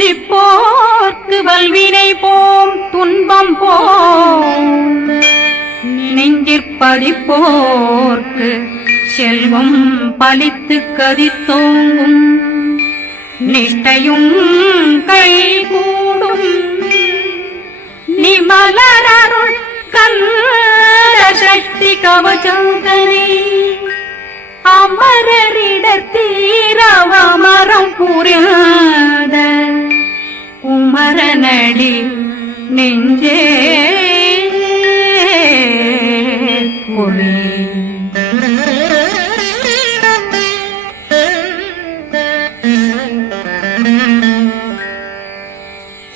சிந்திப்போர்க்கு வல்வினை போம் துன்பம் போம் நெஞ்சிற்பதிப்போர்க்கு செல்வம் பலித்து கதித்தோங்கும் நிஷ்டையும் கை கூடும் நிமலரருள் கந்த சக்தி கவசந்தனை அமரரிடத்தீரவமரம் புரியாத குமரனடி நெஞ்சே பொறி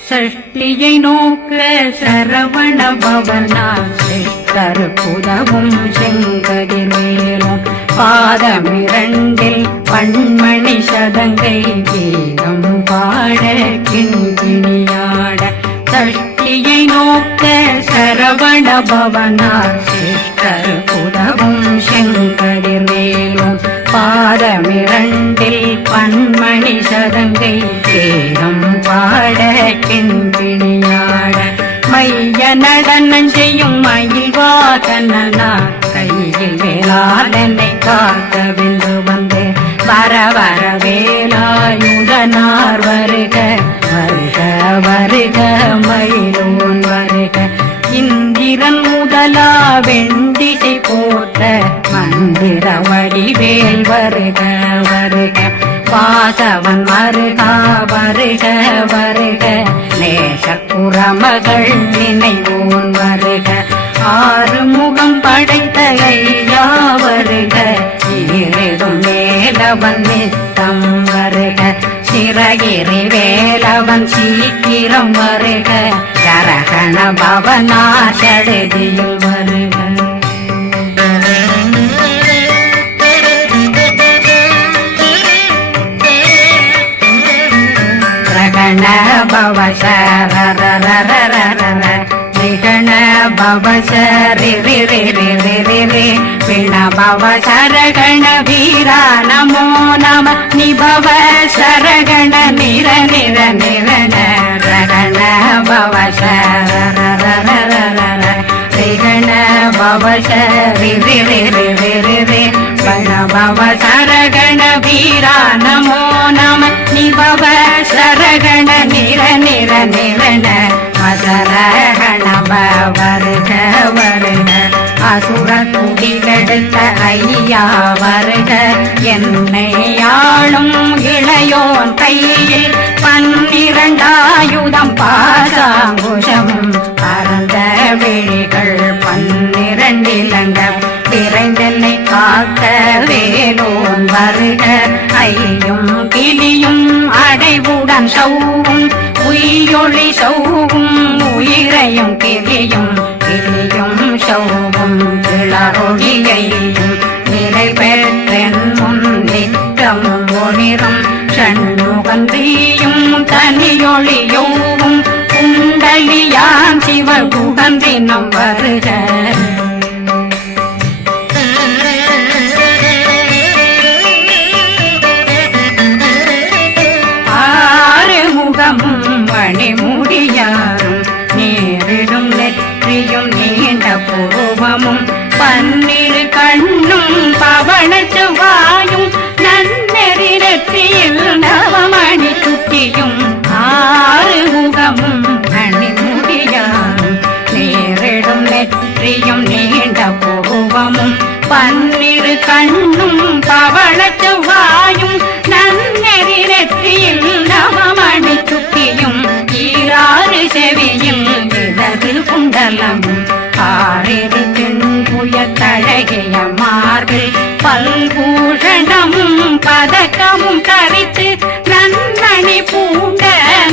சஷ்டியை நோக்க சரவண பவனா சித்தர் புதவும் செங்கதிர் மேலும் பாதமிரண்டில் பண்மணி சதங்கை கீதம் பாட கிண்கிணியாட சஷ்டியை நோக்க சரவண பவனா சித்தர் புதவும் செங்கதிர் மேலும் பாதமிரண்டில் பண்மணி சதங்கை கீதம் பாட கிண்கிணியாட மைய நடனம் செய்யும் மயில் வாகனார் கையில் வேளாளனை காக்க வென்று வந்து வர வர வேலாயுதனார் வருக வருக வருக மயிலோன் வருக இந்திரன் முதலா வெண்டிசை போட்ட மந்திர வடிவேல் வருக வருக வாசவன் வருகா வருக வருக நேசக்குறமகள் நினைவோன் வருக ஆறுமுகம் படைத்த ஐயா வருக ஈரிடும் வேலவன் நித்தம் வருக சிறகிரி வேலவன் சீக்கிரம் வருக கரகண பவனா சடுதியில் வருக நிகண பவசரி பிண பவ சரகண வீரா நமோ நம நிபவ சரகண நிர நிர நிரண ரகண பவசரண பவசரி பண பவ சரகண வீரா நமோ நம நிபவ சரகண நிர நிர நிரண அசரகண வருக வருக அசுர குடிலெடுத்த ஐயா வருக என்னை ஆளும் இளையோன் கையில் 12 பாசாங்குஷமும் பரந்த விழிகள் 12 இலங்க விரைந்தென்னை காக்க வேலோன் வருக ஐயும் கிளியும் அடைவுடன் சௌவும் உயிரொளி சௌவும் உயிரையும் கிளியும் கிளியும் சௌவும் கிளரொளியையும் நிலை பெற்றென் முன் நித்தம் ஒளிரும் சண்முகந்தியும் தனியொளியோவும் குண்டலியான் சிவ குகந்தினம் வருக மணிமுடியாரும் நேரிடும் நெற்றியும் நீண்ட பூவமும் 12 கண்ணும் பவன செவ்வாயும் நன்னெறி நெற்றியில் நவமணி சுட்டியும் 6 முகமும் மணிமுடியாரும் நேரிடும் நெற்றியும் நீண்ட பூவமும் 12 கண்ணும் பவன செவ்வாயும் நன்னெறி நெற்றியில் நவமணி சுட்டியும் 6 செவியும் இடது குண்டலமும் 6 தின்புய தழகிய மார்பில் பல்பூஷணமும் பதக்கமும் தரித்து நன்மணி பூண்ட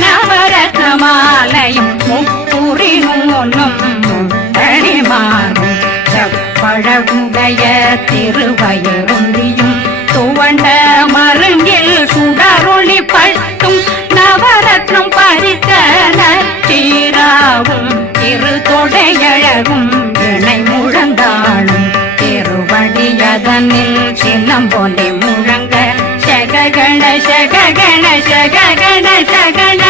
நவரத்ன மாலையும் முப்புரி நூலும் முத்தணி மாறும் செப்பழகுடைய திருவயருந்தியும் துவண்ட மருங்கில் சுடரொளி பட்டும் நவரத்னம் பறித்த நச்சீராவும் இரு தொடையழகும் இணை முழங்காலும் திருவடியதனில் சின்னம் போலே முழங்க சககண சககண சககண சகண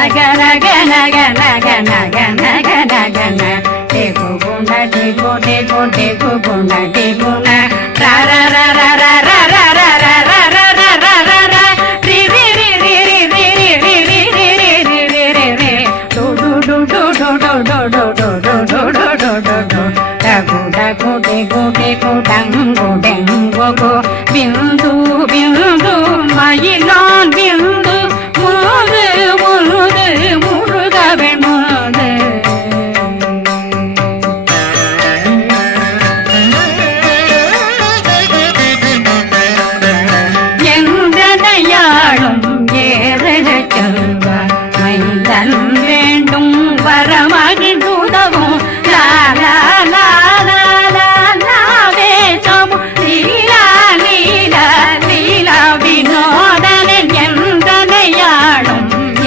நக நக நக நக நக நக நக ந டேகு குண டேகு டேகு டேகு குண டேகு ந ர ர ர ர ர ர ர ர ர ர ர ர ர ர ர ரி ரி ரி ரி ரி ரி ரி ரி ரி ரி ரி ரி ரி ரி ரி டு டு டு டு டு டு டு டு டு டு டு டு டு டு டகு டகு டேகு டேகு டங்கு டெங்கு கு பிந்து பிந்து மயிலான் பிந்து முழுது முழுது முழுகவே முழுது எந்தனையாளும் ஏறக செல்வார் மைந்தன் வேண்டும் வரமகிழ்ந்துதவும் லா லா லா லா லா லாவே சமு லீலா லீலா லீலா வினோதனன் எந்தனையாளும்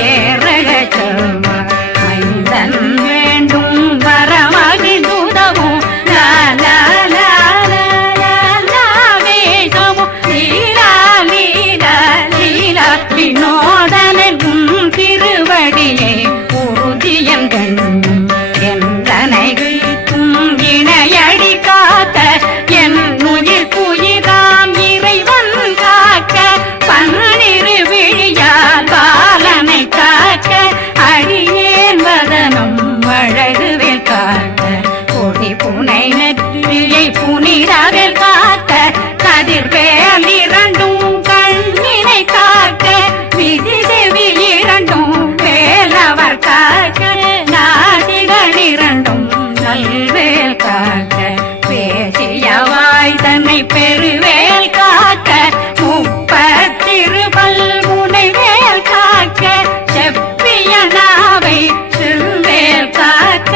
ஏறக செல்வார் மைந்தன் வேண்டும் வரமகிழ்ந்துதவும் லா லா லா லா லா லாவே சமு லீலா லீலா லீலா வினோதனன் திருவடியே உறுதியம் கண்ணும் என்றனைக்கும் இணையடி காத்த என் உயிர் புயிராம் இறைவன் காக்க பன்னிரு விழியால் பாலனை காக்க அடியேன் வதனம் அழகுவில் காக்க கொடி புனை நெற்றியை புனிதவில் காக்க கதிர்வேல் இரண்டும் கண்ணினை காக்க விதி செவி இரண்டும் வேலவர் காக்க நாசிகள் இரண்டும் நல்வேல் காக்க பேசியவாய் தன்னை பெருவேல் காக்க முப்பத்திருபல் முனைவேல் காக்க செப்பிய நாவை செல்வேல் காக்க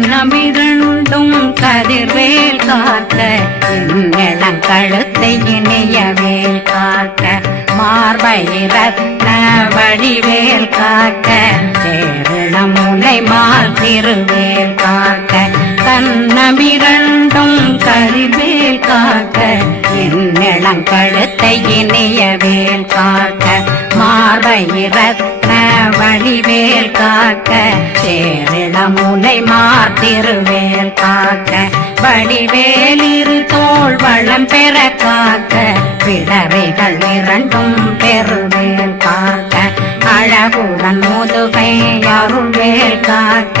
கண்ணமிரண்டும் கதிர்வேல் காக்க இளம் கழுத்தை இணையவேல் காக்க மார்பை ரத்ன வடிவேல் காக்க சேரணம் முனை மால் திருவேல் காக்க கண்ணமிரண்டும் கதிர்வேல் காக்க இளம் கழுத்தை இணையவேல் காக்க மார்பை ரத்ன வடிவேல் காக்க சேரணம் முனை மால் திருவேல் காக்க வடிவேல் இரு தோள் வளம் பெற காக்க பிடரைகள் இரண்டும் பெருவேல் காக்க அழகுடன் முதுகை அருள்வேல் காக்க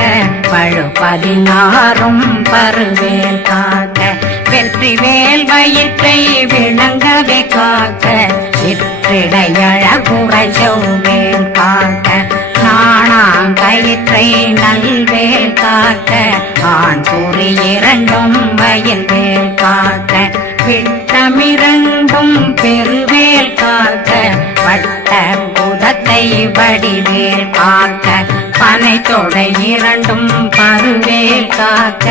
பழு 16 பருவேல் காக்க வெற்றி வேல் வயிற்றை விளங்கவே காக்க சிற்றிடையழகுறை செவ்வேல் காக்க நாணாங்கயிற்றை நல்வேல் காக்க ஆண் குறி இரண்டும் வயல்வேல் காக்க விட்டமிரண்டும் பெருவேல் காக்க வட்ட புதத்தை வடிவேல் காக்க பனை தொடை இரண்டும் பருவேல் காக்க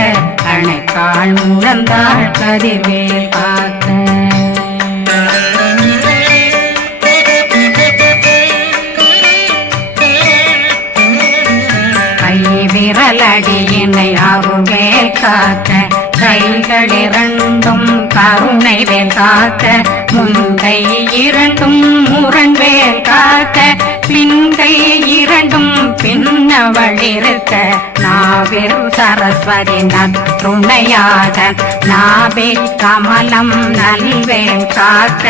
அணைக்கால் முழந்தாள் கதிர்வேல் காக்க விரலடியினை அருள்வேல் காக்க கைகள் இரண்டும் கருணை வேல் காக்க முன்கை இரண்டும் முரண்வேல் காக்க பின்கை இரண்டும் பின்னவளிருக்க நாவில் சரஸ்வதி நற்றுணையாக நாவே கமலம் நல்வேல் காக்க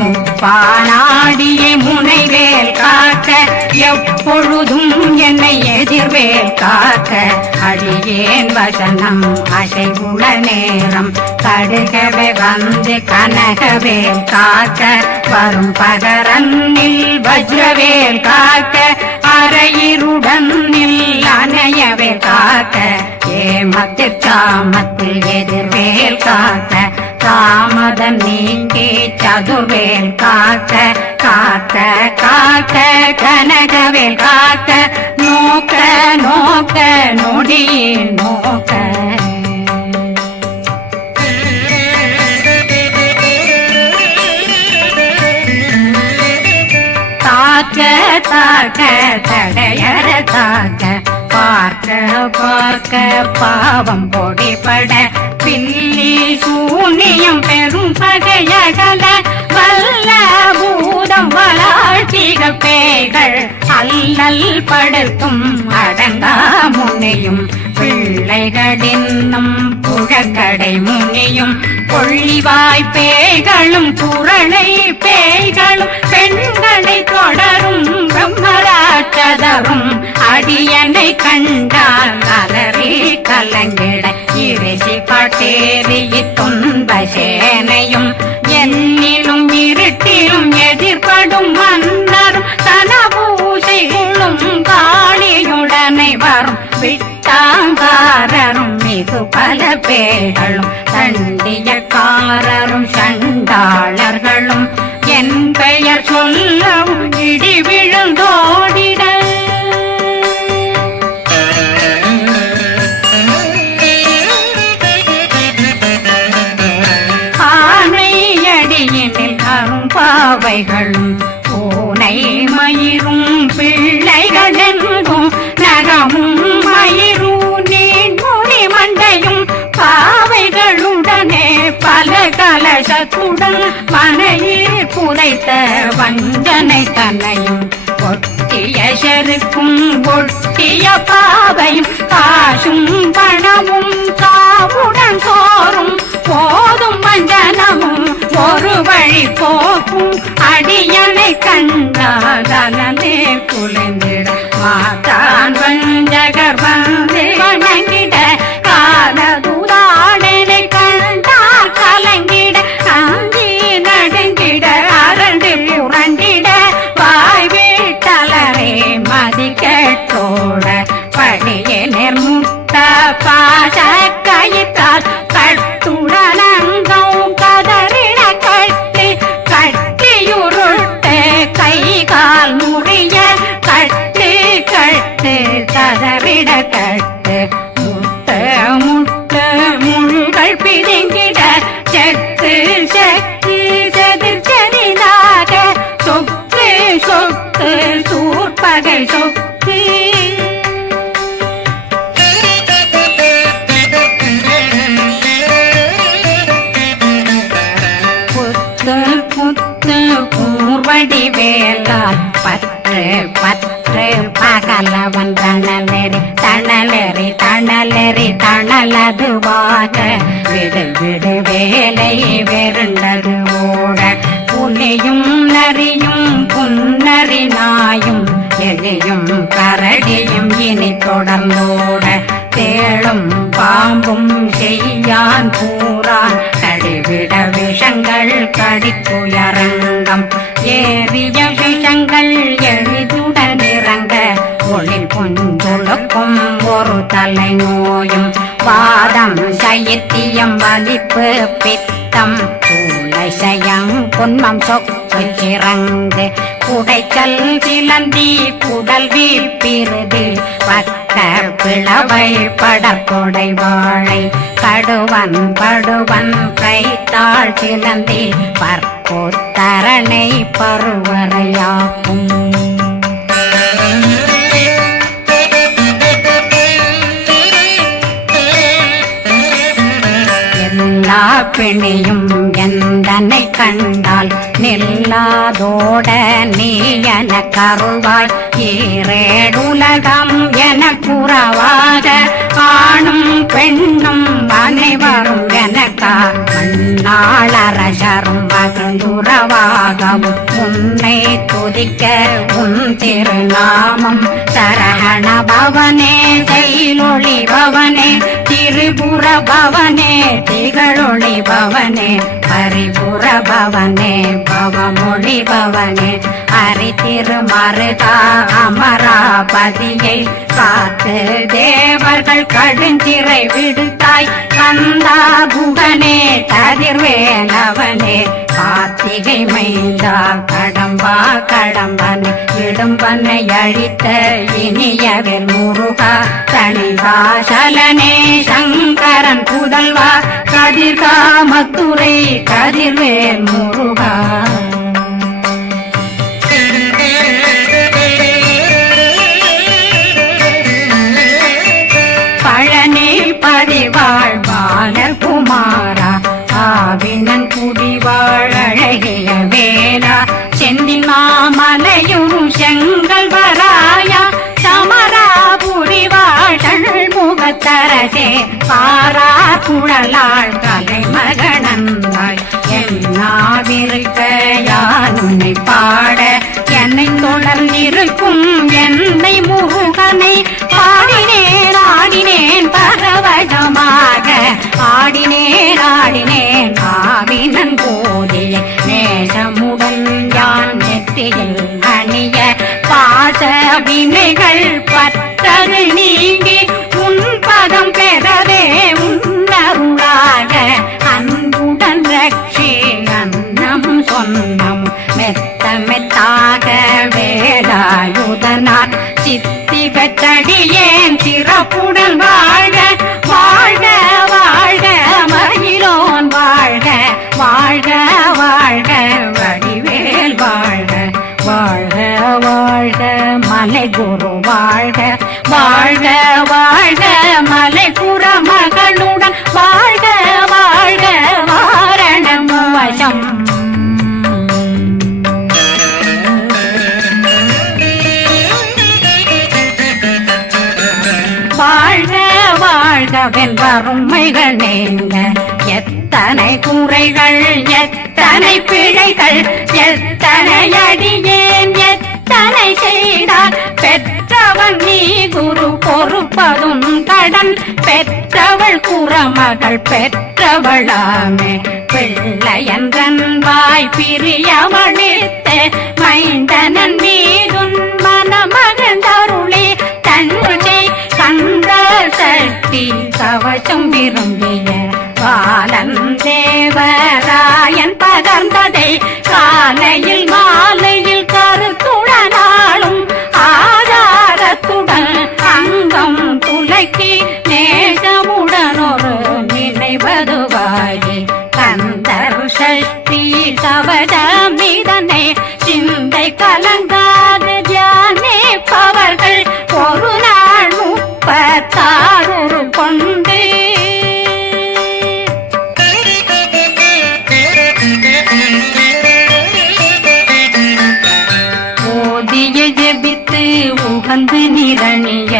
முப்பானாடியை முனைவேல் காக்க எப்பொழுதும் என்னை எதிர்வேல் காக்க அடியேன் வசனம் அசைவுள்ள நேரம் கடுகவே வந்து கனகவேல் காக்க வரும் பகரன்னில் வஜ்ரவேல் காக்க அரையிருடன் அணையவேல் காக்க ஏமத்தில் சாமத்தில் எதிர்வேல் காக்க தாமதம் நீங்கி சதுர்வேல் காக்க காக்க காக்க கனகவேல் காக்க நோக்க நோக்க நொடியில் நோக்க தாக்க தாக்க தடையற தாக்க பார்க்க பார்க்க பாவம் பொடிபட பில்லி சூனியம் பெரும் பகையகல வல்ல பூதம் வளாழ்த்திக பேய்கள் அல்லல் படுத்தும் அடங்கா முனையும் பிள்ளைகளின்னும் புழக்கடை முனியும் கொள்ளிவாய் பேய்களும் குரளை பேய்களும் பெண்களை தொடரும் பிரம்மராட்சதரும் அடியனை கண்டால் அலறி கலங்கிட இறைசி காட்டேறி துன்ப சேனையும் என்னிலும் இருட்டிலும் எதிர்படும் மன்னரும் தனபூசைகளும் காளியுடனை வரும் விட்டாங்காரரும் மிகு பல பேர்களும் தண்டியக்காரரும் சண்டாளர்களும் என் பெயர் சொல்லவும் இடி விழுந்தோடிட ஆனையடியினில் அரும்பாவைகளும் பூனை மயிரும் பிள்ளைகளெங்கும் நகமும் மயிரும் நீண்முடி மண்டையும் பாவைகளுடனே பல கலசத்துடன் மனையில் புதைத்த வஞ்சனை தன்னையும் ஒட்டிய செருக்கும் ஒட்டிய பாவையும் காசும் பணமும் காவுடன் சோறும் போதும் வஞ்சனமும் ஒரு வழி போக்கும் அடியனை கண்டாலே குலைந்திட மாதான் வஞ்சகர் வந்து வணங்கிட காலதுராடனை கண்டால் கலங்கிட அஞ்சி நடுங்கிட அரண்டு புரண்டிட வாய் வீட்டலரே மதிக்கட்டோட படியே நெர்முட்ட பாச கயிற்றால் கட்டுடலங்கம் கதறிட கட்டி கட்டியுருட்டு கை கால் முறிய கட்டு கட்டு கதறிட கட்டு முட்ட முட்ட முள்கள் பிதுங்கிட செத்து செத்து செதிர் செதிலாக சொக்கு சொக்கு சூர்பகை சொக்கு பூர்வடி வேலால் பற்று பற்று பகலவன் தணலெறி தணலெறி தணலெறி தணலதுவாக விடு விடு வேலை வெருண்டது ஓட புலியும் நரியும் புன்னரி நாயும் எலியும் கரடியும் இனி தொடர்ந்தோட தேளும் பாம்பும் செய்யான் கூறான் கடிவிட விஷங்கள் கடிப்புயரங்கம் ஏறிய விஷங்கள் எளிதுடன் இறங்க ஒளி பொஞ்சொழுக்கும் ஒரு தலை நோயும் வாதம் சைத்தியம் வலிப்பு பித்தம் சயம் பொன்மம் சொக்கு சிறங்கு குடைச்சல் சிலந்தி குடல் வீப்பிருது பக்க பிளவை படற்கொடை வாழை கடுவன் படுவன் கைத்தாள் சிலந்தி பற்போத்தரணை பருவரையாக்கும் எல்லா பிணியும் எந்தனை கண்டால் நில்லாதோட நீ என கருள்வாய் ஈரேடுலகம் என குறவாக ஆணும் பெண்ணும் அனைவரும் எனக்கா மண்ணாளரசரும் மகிழ்ந்துறவாகவும் உன்னை துதிக்க உன் திருநாமம் சரகண பவனே செயலொளி பவனே திரிபுர பவனே திகழொளி பவனே பரிபுர பவனே பவமொழி பவனே அரி திருமருகா அமராபதியை காத்து தேவர்கள் கடுஞ்சிறை விடுத்தாய் கந்தா குகனே கதிர்வேலவனே கார்த்திகை மைந்தா கடம்பா கடம்பனை இடும்பனை அழித்த இனியவில் முருகா தனிவாசலனே சங்கரன் புதல்வா கதிர்காமத்துறை கதிர்வேல் முருகா பழனி பதிவாழ் பாலர் மலையும் செங்கல் வராயா சமராபுரி வாழல் முகத்தரசே பாரா குழலாள் கலைமகனந்தாய் என்னாவிருக்க யான் உன்னை பாட என்னை தொடர்ந்திருக்கும் என்னை முருகனை பாடினேன் ஆடினேன் பரவசமாக ஆடினேன் ஆடினேன் ஆவினன் போதிய நேசமுடன் யான் நெற்றியில் அணிய பாச வினைகள் பற்றது நீங்கி உன் பதம் பெறவே உன்னருளாக அன்புடன் ரட்சி அன்னம் சொன்னம் மெத்த மெத்தாக வேலாயுதனார் சித்தி பெற்றடியேன் சிறப்புடன் வாழ்க வாழ்க வாழ்க மகிழோன் வாழ்க வாழ்க வாழ்க வடிவேல் வாழ்க வாழ்க வாழ்க மலை குரு வாழ்க வாழ்க வாழ்க மலை புற மகளுடன் வாழ்க வாழ்க வாரணம் வசம் வாழ்க வாழ்க வென்றருமைகள் நீங்க எத்தனை குறைகள் எத்தனை பிழைகள் எத்தனை அடியேன் எத்தனை செய்தார் பெற்றவன் நீ குரு பொறுப்பதும் கடன் பெற்றவள் குறமகள் பெற்றவளாமே பிள்ளையன்றன் வாய் பிரியவழித்து மைந்தனன் மீதுன் மனமகந்தருளே தன்னை கந்த சக்தி கவசம் விரும்பிய பாலன் தேவராயன் பகர்ந்ததை காலையில் மாலையில் கருத்துடனாலும் ஆதாரத்துடன் அங்கம் துலக்கி நேசமுடன் ஒரு நினைவதுவாகி கந்தர் சக்தி கவசம் இதனை சிந்தை கலங்காது தியானிப்பவர்கள் ஒரு நாள் 36 கொண்டு ஓதிய ஜெபித்து உகந்து நிரணிய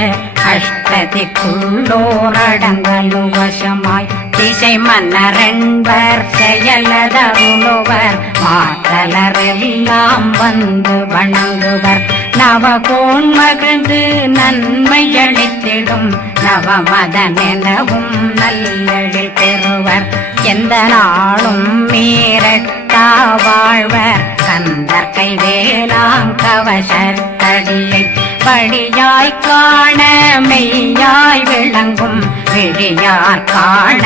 அஷ்டதிக்குள்ளோரடங்கலும் வசமாய் திசை மன்னரென்பர் செயலதருளுவர் மாற்றலரெல்லாம் வந்து வணங்குவர் நவகோன் மகிழ்ந்து நன்மை அளித்திடும் நவமதனெனவும் நல்லெழில் பெறுவர் எந்த நாளும் மீறட்டா வாழ்வர் கந்தர் கைவேலாம் கவசத்தடியை படியாய் காண மெய்யாய் விளங்கும் விழியார் காண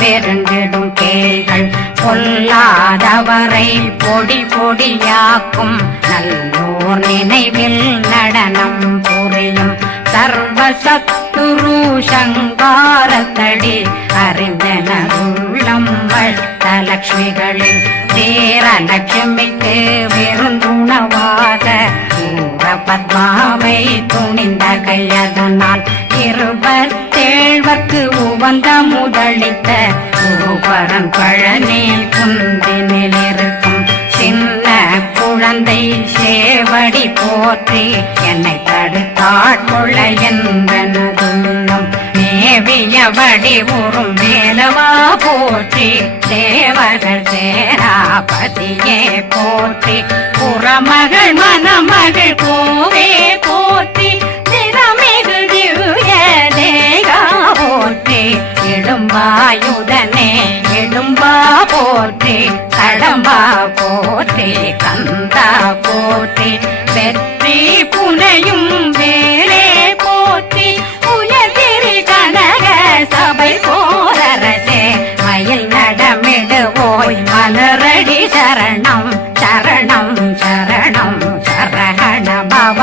வெருண்டிடும் கேள்கள் பொல்லாதவரை பொடி பொடியாக்கும் நல்லோர் நினைவில் நடனம் புரியும் சர்வசத்துரு சங்காரத்தடி அறிந்தனருள்ளம் வட்டலட்சுமிகளில் தேரலட்சுமிக்கு விருந்துணவாக பத்மாவை துணிந்த கையதனால் 27 உவந்த முதலித்த ஊபரன் பழனில் குந்தினில் இருக்கும் சின்ன குழந்தை சேவடி போற்றி என்னை தடுத்தாட்கொள்ள என்பனதுள்ளம் மேவியபடி உறும் வேலவா போற்றி தேவர்கள் சேனாபதியே போற்றி புறமகள் மணமகள் கோவே போற்றி திறமிகு திவ்ய தேகா போற்றி இடும்பாயுதனே இடும்பா போற்றி கடம்பா போற்றி கந்தா போற்றி வெற்றி புனையும் வேலே போற்றி உயர்திரி கனக சபை போரரசே மயில் நடமிடுவோய் மலரடி சரணம் சரணம் சரணம் சரஹண பவ